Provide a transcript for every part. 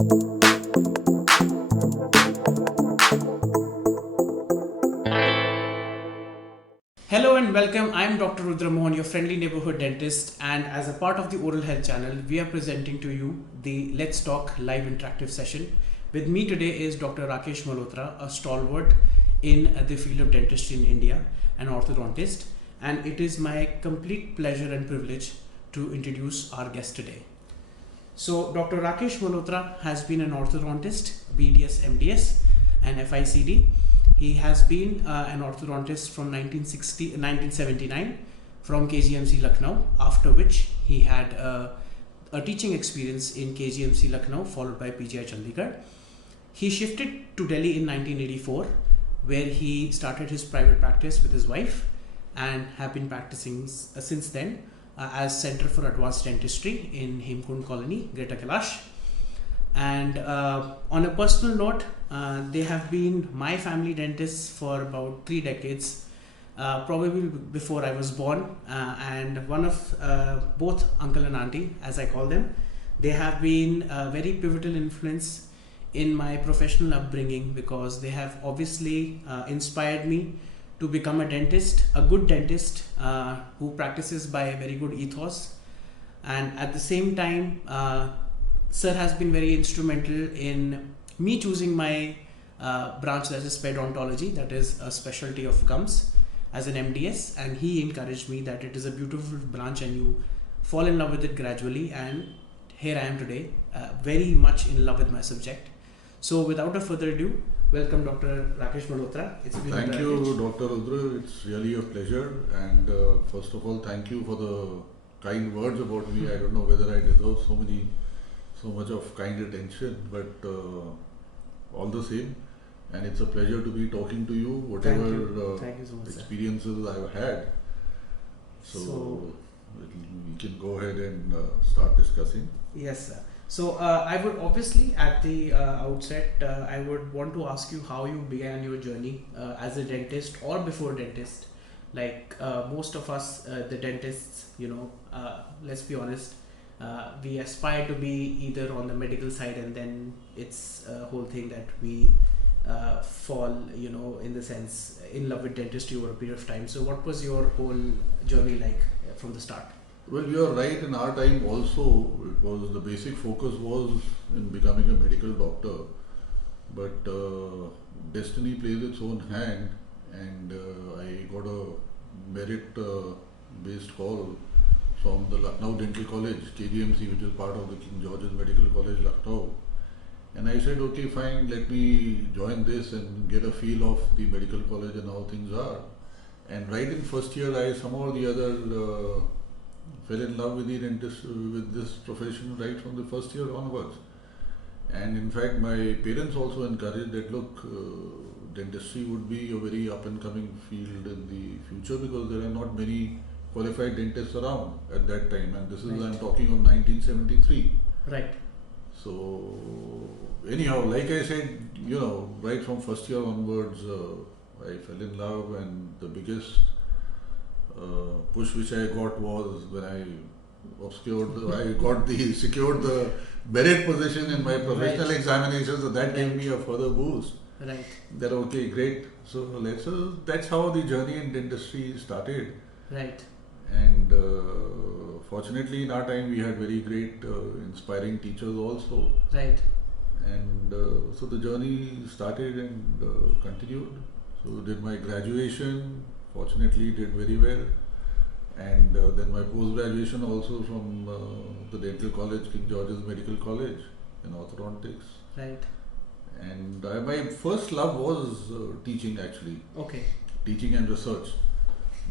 Hello and welcome. I'm Dr. Rudra Mohan, your friendly neighborhood dentist, and as a part of the Oral Health channel, we are presenting to you the Let's Talk live interactive session. With me today is Dr. Rakesh Malhotra, a stalwart in the field of dentistry in India, an orthodontist, and it is my complete pleasure and privilege to introduce our guest today. So, Dr. Rakesh Malhotra has been an orthodontist, BDS, MDS, and FICD. He has been an orthodontist from 1979 from KGMC Lucknow, after which he had a teaching experience in KGMC Lucknow followed by PGI Chandigarh. He shifted to Delhi in 1984, where he started his private practice with his wife and have been practicing since then as Center for Advanced Dentistry in Hemkund Colony, Greater Kailash. And on a personal note, they have been my family dentists for about 3 decades, probably before I was born. And one of both uncle and auntie, as I call them, they have been a very pivotal influence in my professional upbringing, because they have obviously inspired me to become a dentist, a good dentist who practices by a very good ethos. And at the same time, Sir has been very instrumental in me choosing my branch, that is pedontology, that is a specialty of gums, as an MDS, and he encouraged me that it is a beautiful branch and you fall in love with it gradually, and here I am today, very much in love with my subject. So without a further ado, welcome Dr. Rakesh Malhotra. It's been thank you, Dr. Rudra. It's really a pleasure, and first of all, thank you for the kind words about me. I don't know whether I deserve so much of kind attention, but all the same, and it's a pleasure to be talking to you, whatever Thank you so much, experiences I've had. So we can go ahead and start discussing. Yes, sir. So I would obviously at the outset, I would want to ask you how you began your journey as a dentist or before dentist. Like most of us, the dentists, let's be honest, we aspire to be either on the medical side, and then it's a whole thing that we fall, in the sense, in love with dentistry over a period of time. So what was your whole journey like from the start? Well, you are right. In our time also, it was the basic focus was in becoming a medical doctor, but destiny plays its own hand, and I got a merit-based call from the Lucknow Dental College, KGMC, which is part of the King George's Medical College, Lucknow. And I said, okay, fine, let me join this and get a feel of the medical college and how things are. And right in first year, I somehow or the other fell in love with with this profession right from the first year onwards. And in fact, my parents also encouraged that, look, dentistry would be a very up and coming field in the future, because there are not many qualified dentists around at that time, and this is right. I'm talking of 1973. Right. So anyhow, like I said, right from first year onwards, I fell in love, and the biggest push which I got was when I secured the merit position in my professional right. examinations, so that gave me a further boost. Right. That okay, great. So that's how the journey in dentistry started. Right. And fortunately, in our time, we had very great, inspiring teachers also. Right. And so the journey started and continued. So did my graduation. Fortunately, did very well. And then my post-graduation also from the Dental College, King George's Medical College in orthodontics. Right. And my first love was teaching, actually. Okay. Teaching and research.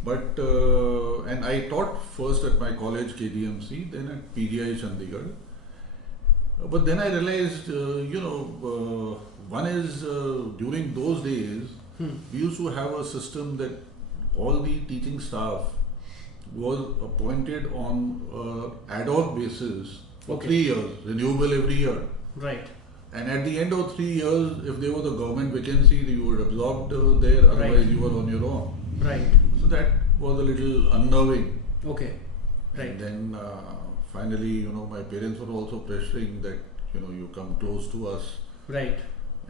But and I taught first at my college KGMC, then at PGI Chandigarh. But then I realized, one is during those days, we used to have a system that all the teaching staff was appointed on ad hoc basis for 3 years, renewable every year. Right. And at the end of 3 years, if there was a government vacancy, you were absorbed there, otherwise you were on your own. Right. So that was a little unnerving. Okay. Right. And then finally, my parents were also pressuring that you come close to us. Right.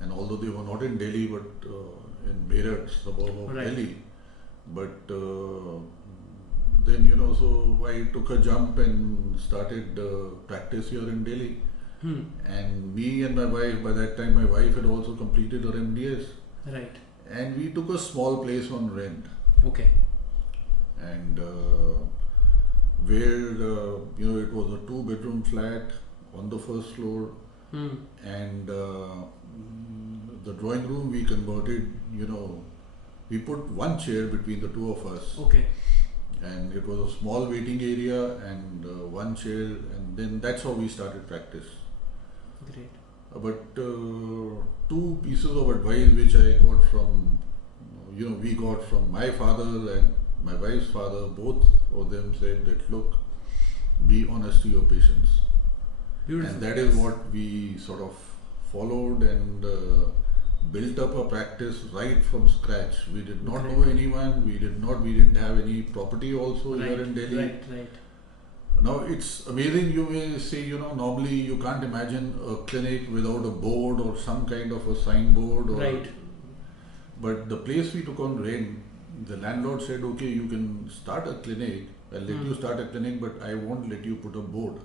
And although they were not in Delhi, but in Meerut, suburb of Right. Delhi, but then so I took a jump and started practice here in Delhi. And me and my wife, by that time my wife had also completed her MDS, Right. and we took a small place on rent, Okay. and where it was a 2-bedroom flat on the first floor, and the drawing room we converted, we put one chair between the two of us, Okay. and it was a small waiting area and one chair, and then that's how we started practice. Great. But two pieces of advice which I got from, we got from my father and my wife's father, both of them said that, look, be honest to your patients. Beautiful. And that is what we sort of followed and built up a practice right from scratch. We did not know anyone, we didn't have any property also here in Delhi. Right. Now it's amazing, you may say, normally you can't imagine a clinic without a board or some kind of a signboard. Right. But the place we took on rent, the landlord said, okay, you can start a clinic, I'll let you start a clinic, but I won't let you put a board.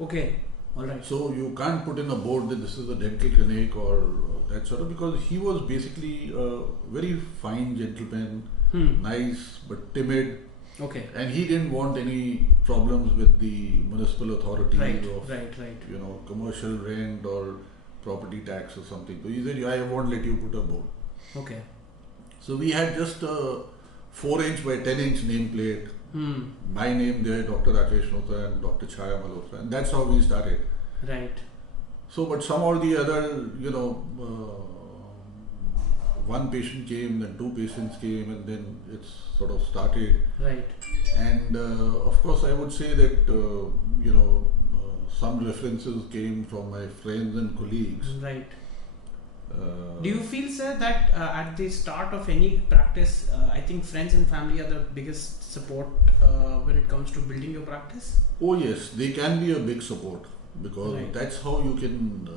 Okay. All right. So you can't put in a board that this is a dental clinic or that sort of, because he was basically a very fine gentleman, nice but timid. Okay. And he didn't want any problems with the municipal authorities of Right. commercial rent or property tax or something. So he said, I won't let you put a board. Okay. So we had just a 4-inch by 10-inch nameplate. My name there, Dr. Rakesh Malhotra and Dr. Chaya Malhotra, and that's how we started. Right. So, but some or the other, one patient came, then 2 patients came, and then it's sort of started. Right. And of course, I would say that some references came from my friends and colleagues. Right. Do you feel, sir, that at the start of any practice, I think friends and family are the biggest support when it comes to building your practice? Oh yes, they can be a big support, because Right. that's how you can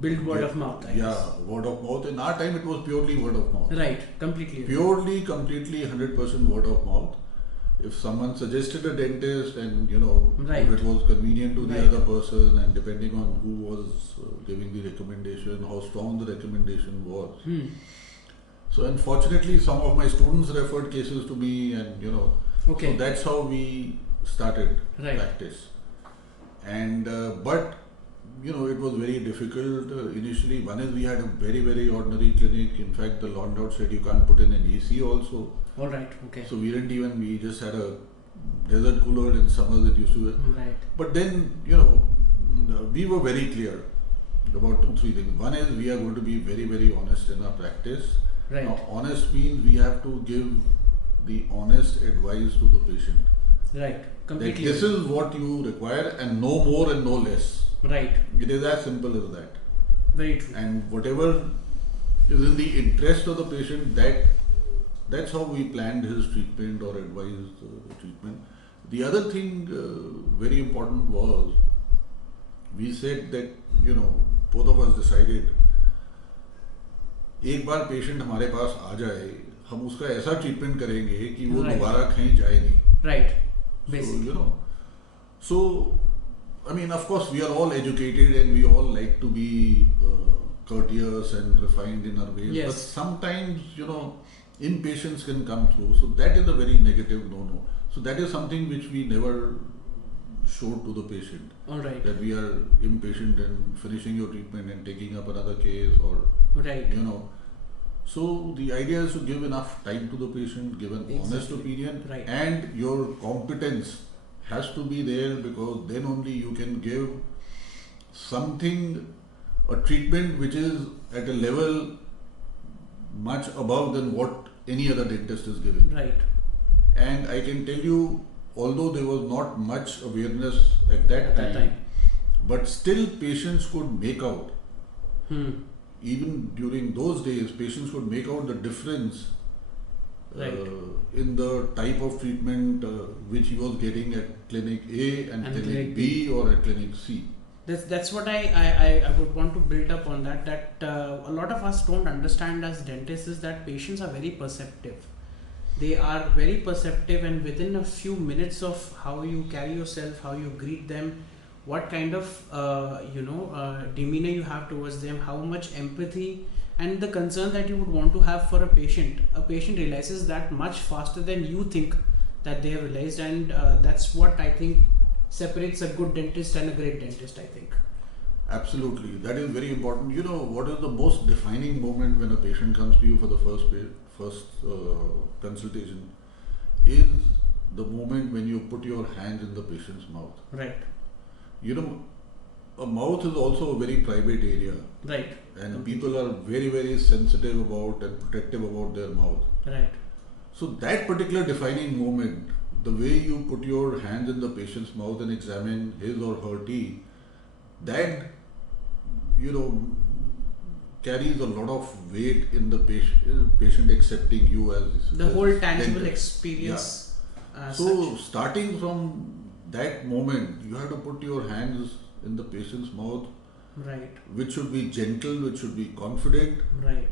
Build word of mouth, I guess. word of mouth. In our time, it was purely word of mouth. Right, completely. Purely, completely, 100% word of mouth. If someone suggested a dentist, and Right. if it was convenient to the Right. other person, and depending on who was giving the recommendation, how strong the recommendation was. So unfortunately, some of my students referred cases to me, and Okay. so that's how we started Right. practice. And but it was very difficult initially. One is we had a very, very ordinary clinic. In fact, the landlord said you can't put in an AC also. All right. Okay. So we just had a desert cooler in summers. It used to. Right. But then we were very clear about 2-3 things. One is we are going to be very, very honest in our practice. Right. Now, honest means we have to give the honest advice to the patient. Right. That Completely. this is what you require, and no more and no less. Right. It is as simple as that. Very true. And whatever is in the interest of the patient, that's how we planned his treatment or advised treatment. The other thing very important was, we said that both of us decided, एक बार patient हमारे पास आ जाए, हम उसका ऐसा treatment करेंगे कि वो Right. दोबारा कहीं जाए नहीं. Right. So, Basically. so I mean, of course, we are all educated and we all like to be courteous and refined in our ways. Yes. But sometimes, impatience can come through. So that is a very negative no-no. So that is something which we never showed to the patient. All right. That we are impatient in finishing your treatment and taking up another case, or, Right. So the idea is to give enough time to the patient, give an honest Exactly. opinion, Right. and your competence has to be there, because then only you can give something, a treatment which is at a level much above than what any other dentist is giving. Right. And I can tell you, although there was not much awareness at that time, but still patients could make out, even during those days, patients could make out the difference Right. in the type of treatment which he was getting at clinic A and clinic B or at clinic C. That's what I would want to build up on that. A lot of us don't understand as dentists is that patients are very perceptive. They are very perceptive, and within a few minutes of how you carry yourself, how you greet them, what kind of demeanor you have towards them, how much empathy and the concern that you would want to have for a patient realizes that much faster than you think that they have realized, and that's what I think separates a good dentist and a great dentist, I think. Absolutely, that is very important. You know, what is the most defining moment when a patient comes to you for the first consultation is the moment when you put your hands in the patient's mouth. Right. You know, a mouth is also a very private area, Right. and people are very, very sensitive about and protective about their mouth. Right. So that particular defining moment, the way you put your hands in the patient's mouth and examine his or her teeth, that, you know, carries a lot of weight in the patient accepting you as The whole tangible dentist. experience. So Such. starting from that moment, you have to put your hands in the patient's mouth, Right. which should be gentle, which should be confident, Right.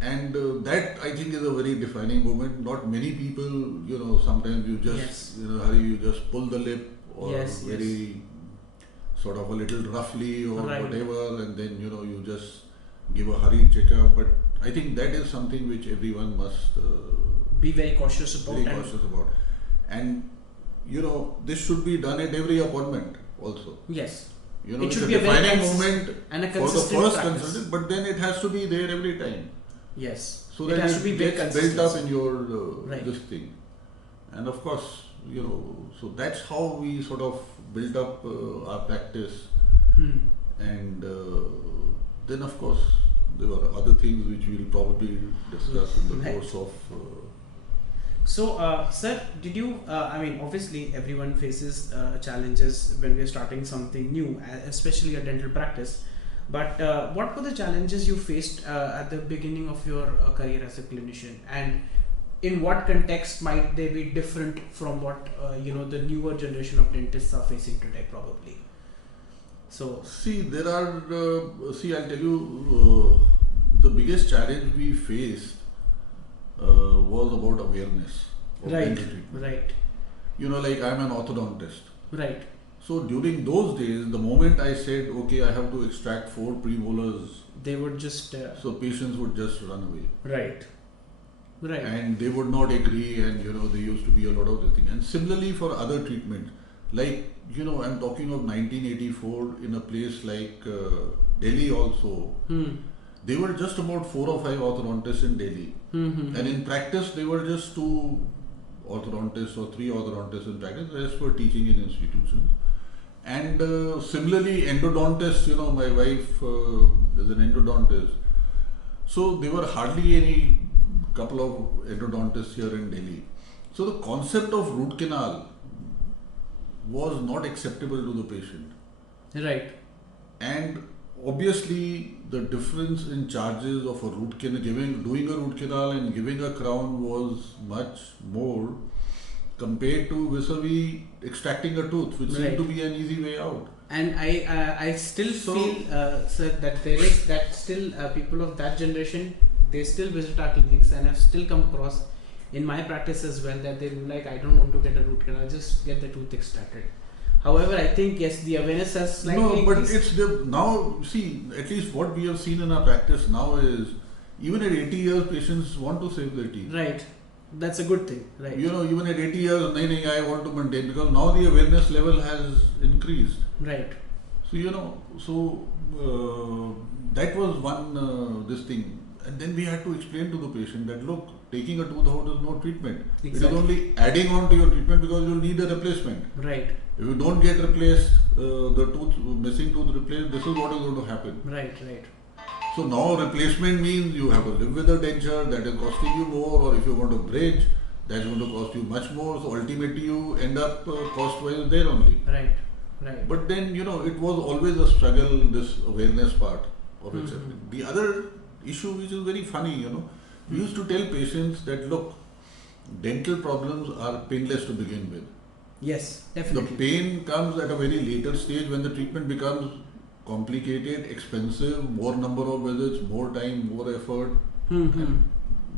and that I think is a very defining moment. Not many people, you know, sometimes you just, Yes. hurry, you just pull the lip or Yes, very sort of a little roughly or Right. whatever, and then, you know, you just give a hurried checkup. But I think that is something which everyone must Be very cautious about very and cautious about. And, you know, this should be done at every appointment also. yes. You know, It it's should a be a very defining consist- moment and a for the consistent first practice. consultant, but then it has to be there every time. Yes. So it that has it to be very gets built up consistent. in your Right. this thing. And of course, you know, so that's how we sort of built up our practice. Hmm. And then of course there were other things which we'll probably discuss in the Right. course of So, sir, did you? I mean, obviously, everyone faces challenges when we're starting something new, especially a dental practice. But what were the challenges you faced at the beginning of your career as a clinician, and in what context might they be different from what the newer generation of dentists are facing today, probably? So, see, there are I'll tell you the biggest challenge we faced was about awareness of right, dental treatment. right, You know, like I'm an orthodontist. right, So during those days, the moment I said, okay, I have to extract 4 premolars, they would just so patients would just run away. right, right, And they would not agree, and you know, there used to be a lot of this thing. And similarly for other treatment, like, you know, I'm talking of 1984 in a place like Delhi also. hmm. They were just about 4 or 5 orthodontists in Delhi. Hmm. And in practice, they were just 2 orthodontists or 3 orthodontists in practice. The rest were teaching in institutions. And similarly, endodontists, you know, my wife is an endodontist. So there were hardly any couple of endodontists here in Delhi. So the concept of root canal was not acceptable to the patient. Right, And obviously, the difference in charges of a root canal, doing a root canal and giving a crown was much more compared to vis-a-vis extracting a tooth, which Right. seemed to be an easy way out. and I still So- feel, sir, that there is that still people of that generation, they still visit our clinics, and I've still come across in my practice as well that they'll be like, I don't want to get a root canal, just get the tooth extracted. However, I think yes, the awareness has slightly No, but increased. it's the now. See, at least what we have seen in our practice now is even at 80 years, patients want to save their teeth. Right, that's a good thing. Right, You know, even at 80 years, nahi, I want to maintain because now the awareness level has increased. right, So you know, that was one this thing, and then we had to explain to the patient that look, taking a tooth out is no treatment. It Exactly. is only adding on to your treatment because you'll need a replacement. right, If you don't get replaced, the missing tooth replaced, this is what is going to happen. right, right, So now replacement means you have to live with a denture that is costing you more, or if you want to bridge, that's going to cost you much more. So ultimately you end up cost-wise there only. right, right. But then, you know, it was always a struggle, this awareness part of it. Mhm. The other issue which is very funny, you know, we used to tell patients that look, dental problems are painless to begin with. Yes, The definitely. pain comes at a very later stage when the treatment becomes complicated, expensive, more number of visits, more time, more effort, Hmm. and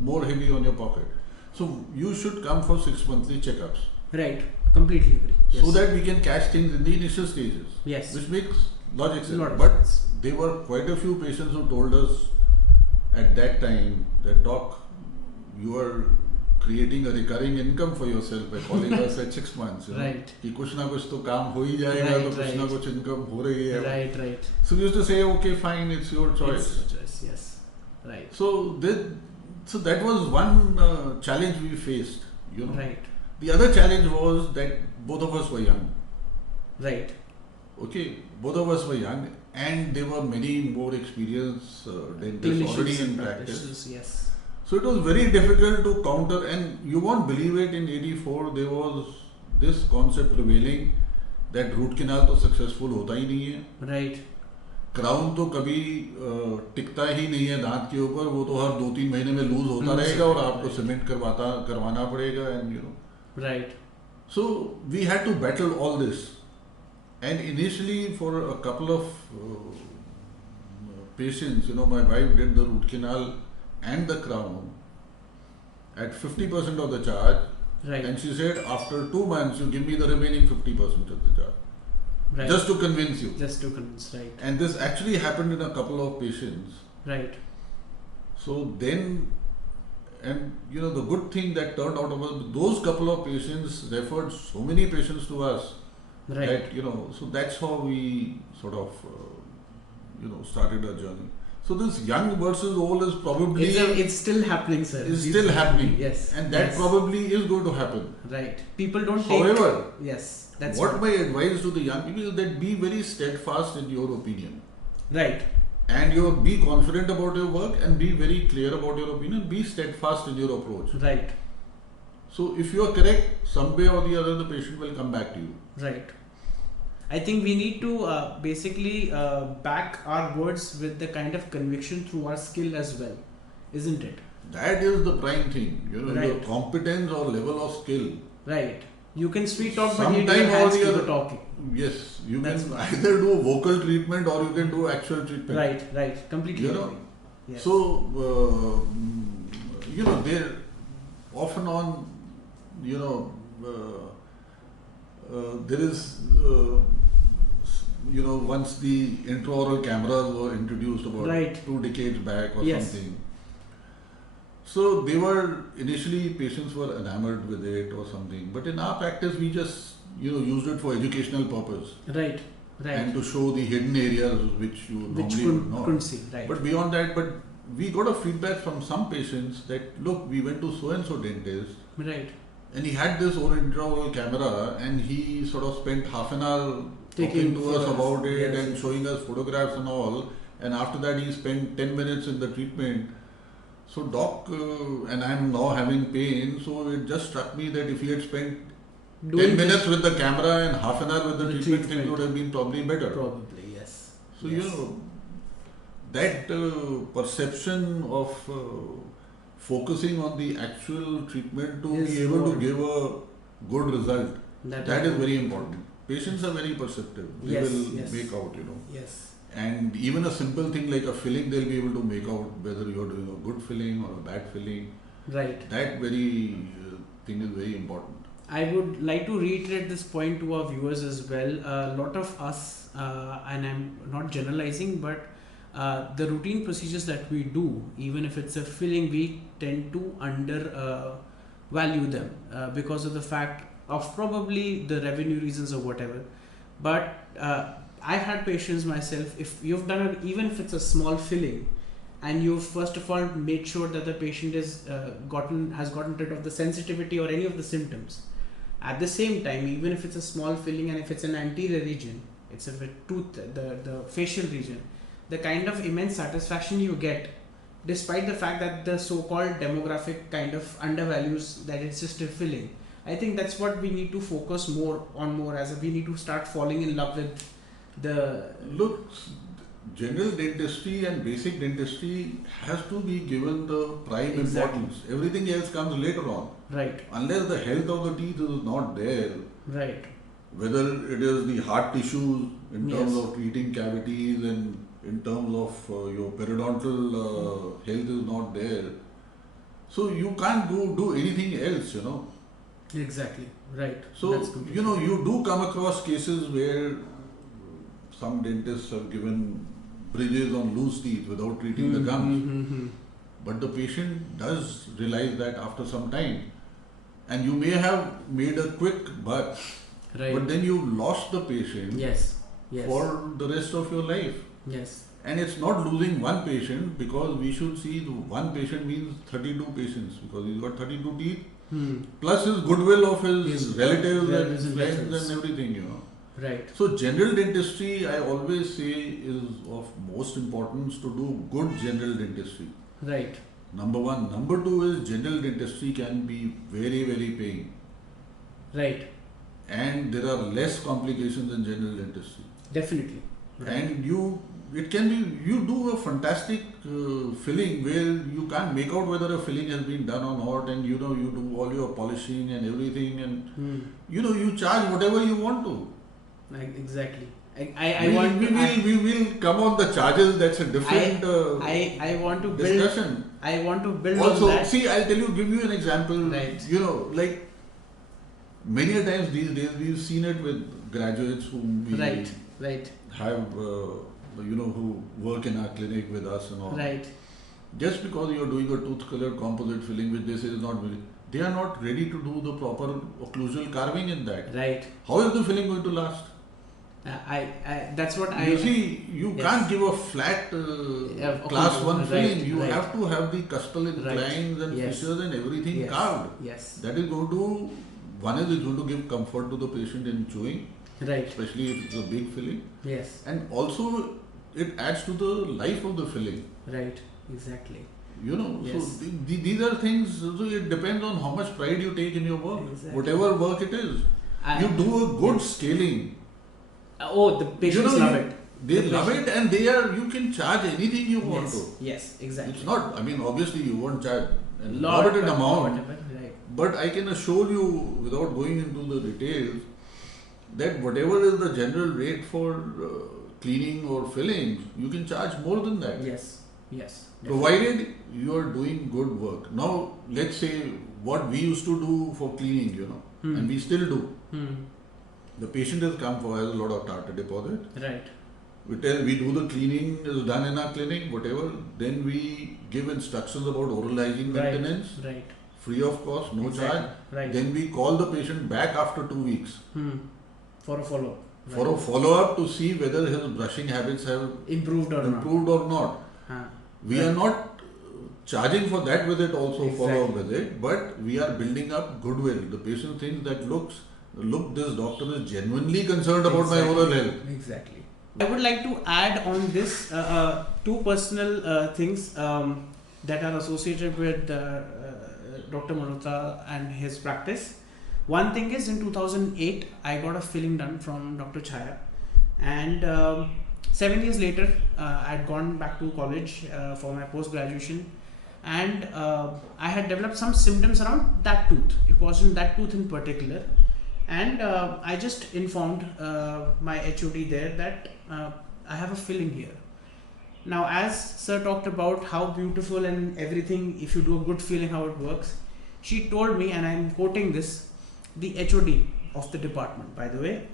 more heavy on your pocket. So you should come for 6 monthly checkups Right. Completely agree. Yes. so that we can catch things in the initial stages. Yes. Which makes logic sense. Lot of But sense. there were quite a few patients who told us at that time that doc, you are creating a recurring income for yourself by calling us at 6 months. You know, Right. कि कुछ ना कुछ तो काम हो ही जाएगा Right, तो कुछ ना right. कुछ income हो रही है. Right. Right. So we used to say, okay, fine, it's your choice. It's your choice. Yes. Right. So that was one challenge we faced. You know. Right. The other challenge was that both of us were young. Right. Okay, both of us were young, and there were many more experienced dentists already in practice. practitioners, yes. So it was very difficult to counter, and you won't believe it. In '84, there was this concept prevailing that root canal तो successful होता ही नहीं है. Right. Crown तो कभी टिकता ही नहीं है दांत के ऊपर, वो तो हर 2-3 महीने में लूज होता Lose रहेगा और होता आपको रहेगा. सीमेंट करवाना पड़ेगा, and you know. Right. So we had to battle all this, and initially for a couple of patients, you know, my wife did the root canal and the crown at 50% of the charge, Right. and she said after 2 months you give me the remaining 50% of the charge, Right. just to convince you. Just to convince. Right. And this actually happened in a couple of patients. Right. So then, and you know, the good thing that turned out was those couple of patients referred so many patients to us Right. that, you know, so that's how we sort of, started our journey. So this young versus old is probably It's still happening, sir. is still happening. Yes. And that Yes. probably is going to happen. Right. People don't However, take. Yes. That's what my advice to the young people is that be very steadfast in your opinion. Right. And be confident about your work and be very clear about your opinion. Be steadfast in your approach. Right. So if you are correct, some way or the other, the patient will come back to you. Right. I think we need to basically back our words with the kind of conviction through our skill as well, isn't it? That is the prime thing. You know, your Right. competence or level of skill. Right. You can sweet talk, but you need Sometime your or hands the to the other. talking. Yes, you That's can right. either do vocal treatment or you can do actual treatment. Right. Right. Completely. You know, agree. Yes. So, they're often on, there is, once the intraoral cameras were introduced about Right. 2 decades back or Yes. something. So they were initially patients were enamored with it or something, but in our practice we just used it for educational purpose Right. Right. and to show the hidden areas which you Which normally would not. couldn't see. Right. But beyond that, we got a feedback from some patients that look, we went to so and so dentist Right. and he had this intraoral camera and he sort of spent half an hour Taking talking to us photos. about it Yes, and yes. showing us photographs and all, and after that he spent 10 minutes in the treatment. So doc, and I'm now having pain, so it just struck me that if he had spent 10 minutes with the camera and half an hour with the The treatment, things treatment. would have been probably better. Probably. Yes. So Yes. that perception of focusing on the actual treatment to Is be able to more- give a good result, that is good. very important. Patients are very perceptive. They Yes, will yes. make out, Yes. and even a simple thing like a filling, they'll be able to make out whether you're doing a good filling or a bad filling. Right. That very thing is very important. I would like to reiterate this point to our viewers as well. A lot of us, and I'm not generalizing, but the routine procedures that we do, even if it's a filling, we tend to value them because of the fact of probably the revenue reasons or whatever. But I've had patients myself, if you've done it, even if it's a small filling, and you've first of all made sure that the patient has gotten rid of the sensitivity or any of the symptoms. At the same time, even if it's a small filling and if it's an anterior region, it's a tooth, the facial region, the kind of immense satisfaction you get, despite the fact that the so-called demographic kind of undervalues that it's just a filling. I think that's what we need to focus more on we need to start falling in love with the Look, general dentistry and basic dentistry has to be given the prime Exactly. importance. Everything else comes later on. right. Unless the health of the teeth is not there, Right. Whether it is the heart tissues in terms Yes. of treating cavities and in terms of your periodontal health is not there. So you can't do anything else, you know. Exactly. Right. So, That's completely you know, you do come across cases where some dentists have given bridges on loose teeth without treating the gums. Mm-hmm. But the patient does realize that after some time. And you may have made a quick buck, Right. but then you lost the patient Yes. Yes. for the rest of your life. Yes. And it's not losing one patient, because we should see the one patient means 32 patients, because he's got 32 teeth Hmm. plus his goodwill of his His relatives relatives and and friends reference. and everything, you know. Right. So general dentistry, I always say, is of most importance to do good general dentistry. Right. Number one. Number two is general dentistry can be very, very paying. Right. And there are less complications in general dentistry. Definitely. Right. And it can be, you do a fantastic filling where you can't make out whether a filling has been done or not, and you know, you do all your polishing and everything, and Hmm. you know, you charge whatever you want to. Like, exactly. We will come on the charges, that's a different I want to build. discussion. I want to build Also, on that. see, I'll give you an example. Right. You know, like many a times these days we've seen it with graduates whom we Right. Right. have, you know, who work in our clinic with us and all. Right. Just because you're doing a tooth colored composite filling, which they say is not very, they are not ready to do the proper occlusal carving in that. Right. How is the filling going to last? That's what I. You see, you Yes. can't give a flat class occlusal, 1 right, filling. You right. have to have the custal Right. inclines and Yes. fissures and everything Yes. carved. Yes. That is going to, one is it's going to give comfort to the patient in chewing, Right. especially if it's a big filling. Yes. And also it adds to the life of the filling. Right. Exactly. You know, Yes. so these are things, so it depends on how much pride you take in your work, Exactly. whatever work it is. I- You do a good scaling. Oh, the patients love it. They The love patient- it, and you can charge anything you want Yes. to. Yes. Exactly. It's not, I mean, obviously you won't charge an Lot, exorbitant but amount, whatever, right. but I can assure you, without going into the details, that whatever is the general rate for cleaning or filling, you can charge more than that. Yes. Yes. Provided you are doing good work. Now, let's say what we used to do for cleaning, you know, Hmm. and we still do. Hmm. The patient has come for, has a lot of tartar deposit. Right. We do the cleaning is done in our clinic, whatever. Then we give instructions about oral hygiene Right. maintenance, Right. free of cost, no Exactly. charge. Right. Then we call the patient back after 2 weeks Hmm. For a follow. for a follow-up to see whether his brushing habits have Improved or improved or not. not. Huh. We are not charging for that visit also, follow-up Exactly. visit, but we are building up goodwill. The patient thinks that look, this doctor is genuinely concerned about my Exactly. oral health. Exactly. I would like to add on this two personal things that are associated with Dr. Malhotra and his practice. One thing is, in 2008, I got a filling done from Dr. Chaya, and 7 years later, I had gone back to college for my post graduation, and I had developed some symptoms around that tooth. It wasn't that tooth in particular, and I just informed my HOD there that I have a filling here. Now, as sir talked about how beautiful and everything, if you do a good filling, how it works, she told me, and I'm quoting this, the HOD of the department, by the way,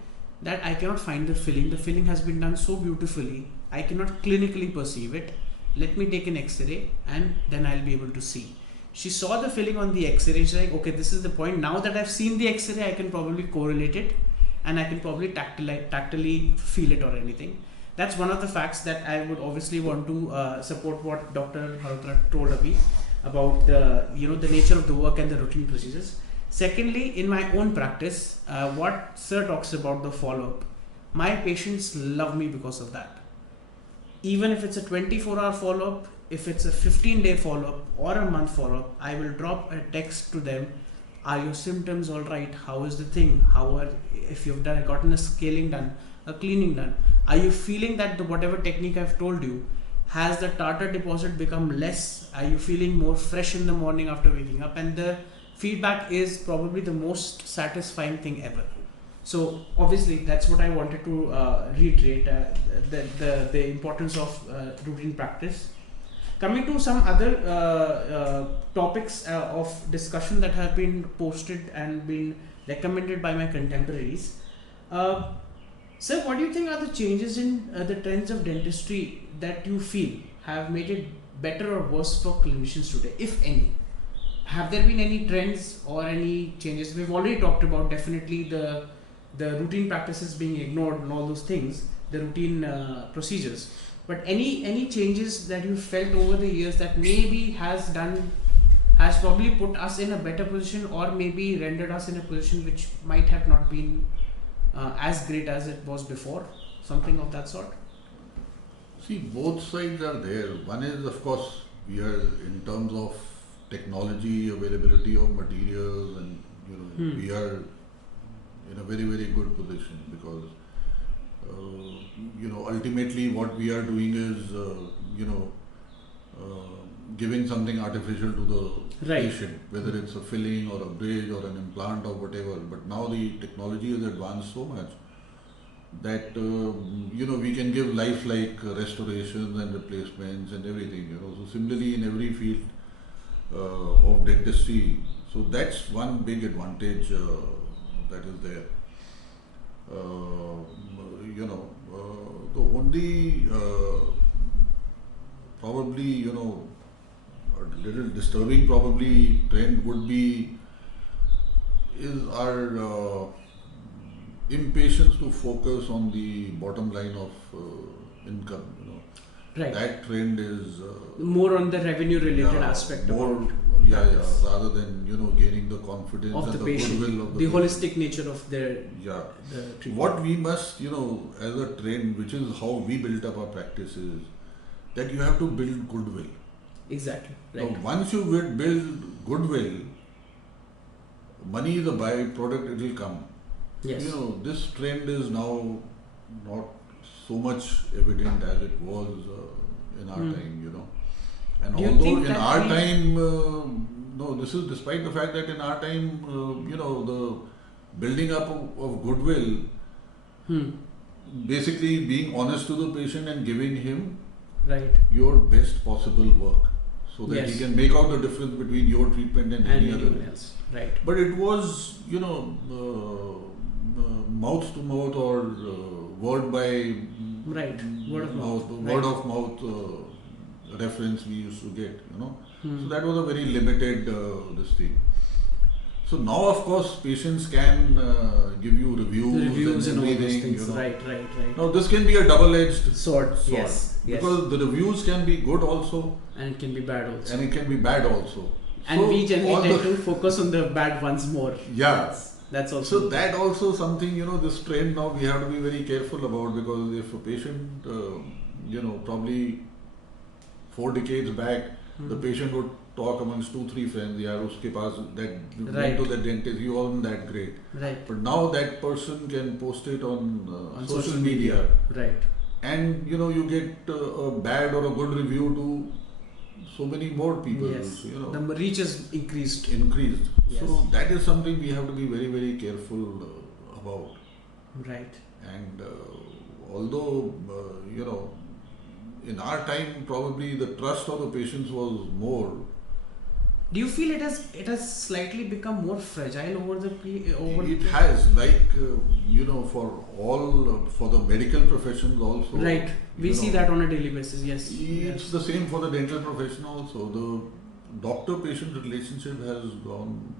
that I cannot find the filling. The filling has been done so beautifully, I cannot clinically perceive it. Let me take an X-ray and then I'll be able to see. She saw the filling on the X-ray. She's like, okay, this is the point. Now that I've seen the X-ray, I can probably correlate it, and I can probably tactily feel it or anything. That's one of the facts that I would obviously want to support what Dr. Malhotra told Abhi about the nature of the work and the routine procedures. Secondly, in my own practice, what sir talks about, the follow-up, my patients love me because of that. Even if it's a 24-hour follow-up, if it's a 15-day follow-up or a month follow-up, I will drop a text to them. Are your symptoms all right? How is the thing? If you've gotten a scaling done, a cleaning done, are you feeling that whatever technique I've told you, has the tartar deposit become less? Are you feeling more fresh in the morning after waking up? And the feedback is probably the most satisfying thing ever. So obviously that's what I wanted to reiterate, the importance of routine practice. Coming to some other topics of discussion that have been posted and been recommended by my contemporaries. Sir, what do you think are the changes in the trends of dentistry that you feel have made it better or worse for clinicians today, if any? Have there been any trends or any changes? We've already talked about definitely the routine practices being ignored and all those things, the routine procedures. But any changes that you felt over the years that maybe has probably put us in a better position, or maybe rendered us in a position which might have not been as great as it was before, something of that sort? See, both sides are there. One is, of course, we are in terms of technology, availability of materials, and we are in a very, very good position because ultimately what we are doing is giving something artificial to the patient, whether it's a filling or a bridge or an implant or whatever. But now the technology has advanced so much that we can give lifelike restorations and replacements and everything. So similarly in every field of dentistry. So that's one big advantage that is there. The only probably a little disturbing probably trend would be is our impatience to focus on the bottom line of income. Right. That trend is more on the revenue related aspect. Rather than gaining the confidence of and the the patient, goodwill of the patient. holistic nature of the treatment. What we must as a trend, which is how we built up our practices, that you have to build goodwill. Exactly. Right. Now, once you build goodwill, money is a byproduct, it will come. Yes. This trend is now not so much evident as it was in our time, And Do you although think in that our time, this is despite the fact that in our time, the building up of goodwill, basically being honest to the patient and giving him your best possible work, so that he can make out the difference between your treatment and any other else. Right. But it was, mouth to mouth or word by word of mouth reference we used to get, So that was a very limited this thing. So now, of course, patients can give you reviews and all everything. those things. Right. Now this can be a double-edged sword. Yes. Because the reviews can be good also, and it can be bad also. And so we generally tend to focus on the bad ones more. Yeah. That's also. So that also something, this trend now we have to be very careful about, because if a patient, probably 4 decades back, the patient would talk amongst 2-3 friends, uske paas that went to the dentist, he wasn't that great. Right. But now that person can post it on social media. Right. And you get a bad or a good review to so many more people. Yes. So, the reach is increased. Yes. So that is something we have to be very, very careful about. Right. And although in our time probably the trust of the patients was more. Do you feel it has slightly become more fragile over It has, for the medical professions also. Right. We see that on a daily basis. Yes. It's the same for the dental profession also. The doctor-patient relationship has gone,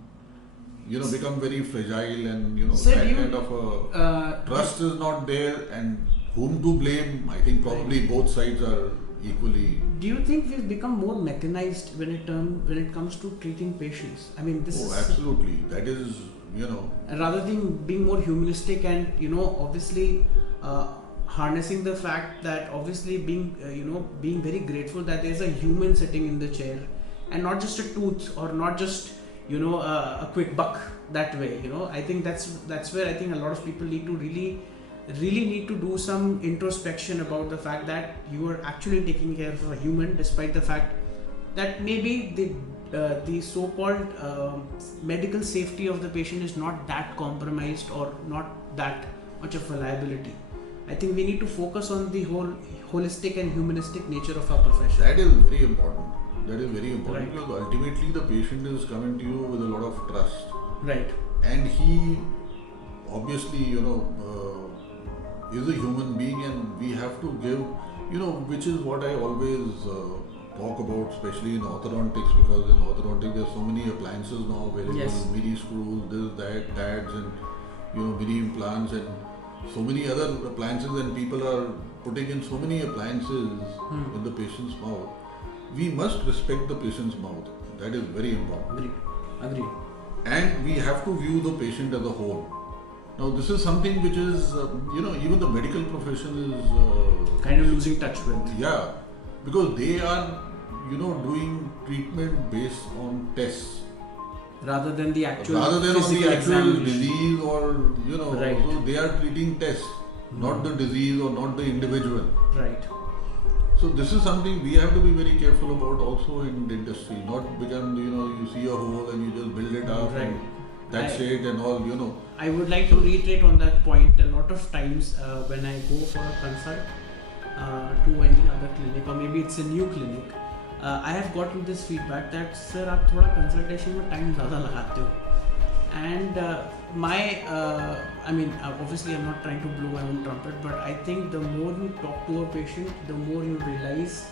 become very fragile, and Sir, that kind of a trust is not there. And whom to blame? I think probably both sides are equally. Do you think we've become more mechanized when it comes to treating patients? I mean, this is absolutely. That is, rather than being more humanistic and obviously harnessing the fact that obviously being very grateful that there's a human sitting in the chair and not just a tooth or not just a quick buck that way. I think that's where I think a lot of people need to really need to do some introspection about the fact that you are actually taking care of a human, despite the fact that maybe the so-called medical safety of the patient is not that compromised or not that much of reliability. I think we need to focus on the whole holistic and humanistic nature of our profession. That is very important. That is very important Right. because ultimately the patient is coming to you with a lot of trust, Right. and he obviously, is a human being, and we have to give, which is what I always talk about, especially in orthodontics, because in orthodontics there's so many appliances now available, Yes. mini screws, this, that, tags, and mini implants, and so many other appliances, and people are putting in so many appliances in the patient's mouth. We must respect the patient's mouth. That is very important. Agreed. And we have to view the patient as a whole. Now, this is something which is, even the medical profession is Kind of losing touch with. yeah, because they are, doing treatment based on tests Rather than the actual rather than on physical the actual examination. disease, or Right. so they are treating tests, not the disease or not the individual. Right. So this is something we have to be very careful about also in dentistry. Not become, you see a hole and you just build it up Right. and that's it and all, I would like to reiterate on that point. A lot of times when I go for a consult to any other clinic, or maybe it's a new clinic, I have gotten this feedback that sir, आप थोड़ा consultation में time ज़्यादा लगाते हो. And obviously I'm not trying to blow my own trumpet, but I think the more you talk to a patient, the more you realize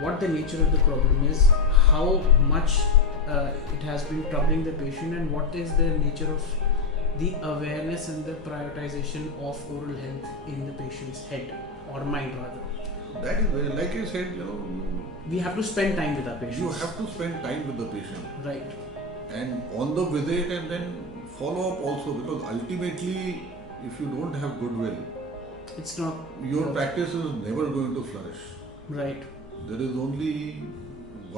what the nature of the problem is, how much it has been troubling the patient, and what is the nature of the awareness and the prioritization of oral health in the patient's head or mind rather. that is where, like I said, We have to spend time with our patients. you have to spend time with the patient Right. and on the visit, and then follow up also, because ultimately if you don't have goodwill, It's not your practice is never going to flourish. right. There is only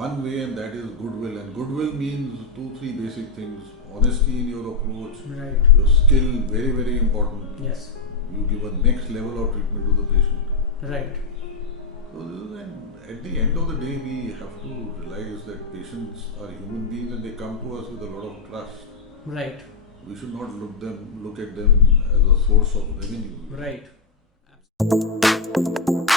one way, and that is goodwill. And goodwill means 2-3 basic things: honesty in your approach, Right. your skill, very, very important. Yes. You give a next level of treatment to the patient. Right. So this is, and at the end of the day, we have to realize that patients are human beings and they come to us with a lot of trust. Right. We should not look at them as a source of revenue. Right. Absolutely.